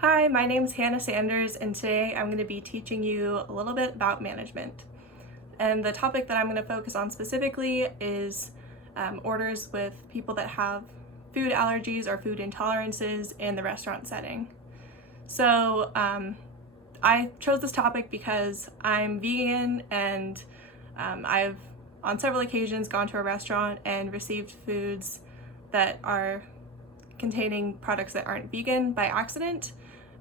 Hi, my name is Hannah Sanders, and today I'm going to be teaching you a little bit about management. And the topic that I'm going to focus on specifically is orders with people that have food allergies or food intolerances in the restaurant setting. So I chose this topic because I'm vegan and I've on several occasions gone to a restaurant and received foods that are containing products that aren't vegan by accident,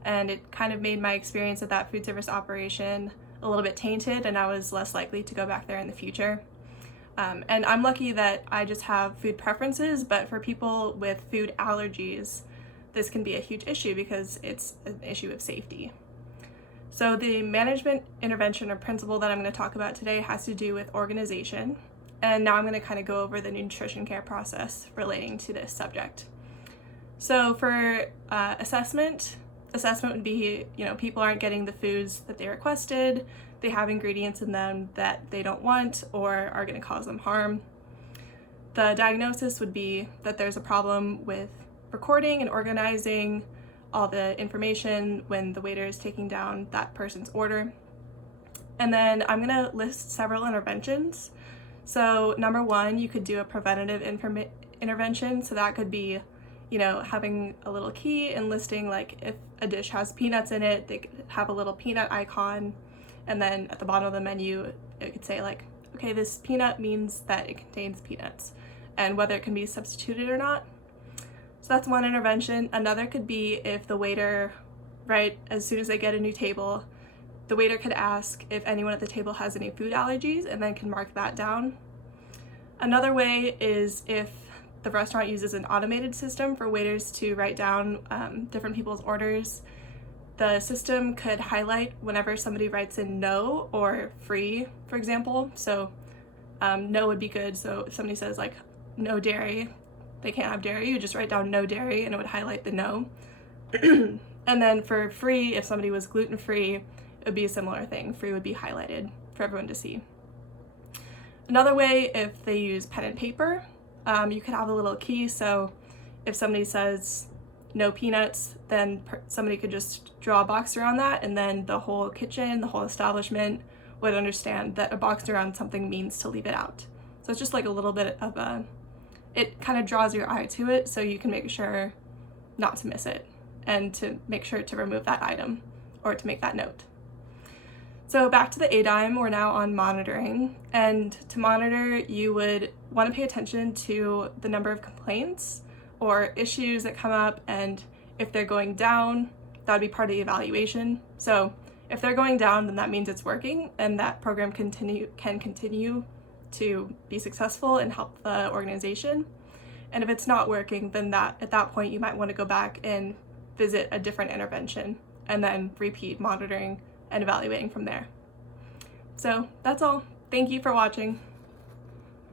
and it kind of made my experience at that food service operation a little bit tainted, and I was less likely to go back there in the future. And I'm lucky that I just have food preferences, but for people with food allergies, this can be a huge issue because it's an issue of safety. So the management intervention or principle that I'm going to talk about today has to do with organization, and now I'm going to kind of go over the nutrition care process relating to this subject. So for assessment would be, people aren't getting the foods that they requested, they have ingredients in them that they don't want or are going to cause them harm. The diagnosis would be that there's a problem with recording and organizing all the information when the waiter is taking down that person's order. And then I'm going to list several interventions. So number one, you could do a preventative intervention. So that could be having a little key and listing, like, if a dish has peanuts in it, they could have a little peanut icon, and then at the bottom of the menu it could say, like, okay, this peanut means that it contains peanuts and whether it can be substituted or not. So that's one intervention. Another could be if the waiter, right as soon as they get a new table, the waiter could ask if anyone at the table has any food allergies and then can mark that down. Another way is if the restaurant uses an automated system for waiters to write down different people's orders. The system could highlight whenever somebody writes in no or free, for example. So no would be good. So if somebody says, like, no dairy, they can't have dairy, you just write down no dairy and it would highlight the no. And then for free, if somebody was gluten-free, it would be a similar thing. Free would be highlighted for everyone to see. Another way, if they use pen and paper, you could have a little key, so if somebody says no peanuts, then somebody could just draw a box around that, and then the whole kitchen, the whole establishment would understand that a box around something means to leave it out. So it's just like a little bit of it kind of draws your eye to it so you can make sure not to miss it and to make sure to remove that item or to make that note. So back to the ADIME, we're now on monitoring, and to monitor you would want to pay attention to the number of complaints or issues that come up, and if they're going down, that would be part of the evaluation. So if they're going down, then that means it's working and that program can continue to be successful and help the organization. And if it's not working, then at that point you might want to go back and visit a different intervention and then repeat monitoring and evaluating from there. So that's all. Thank you for watching.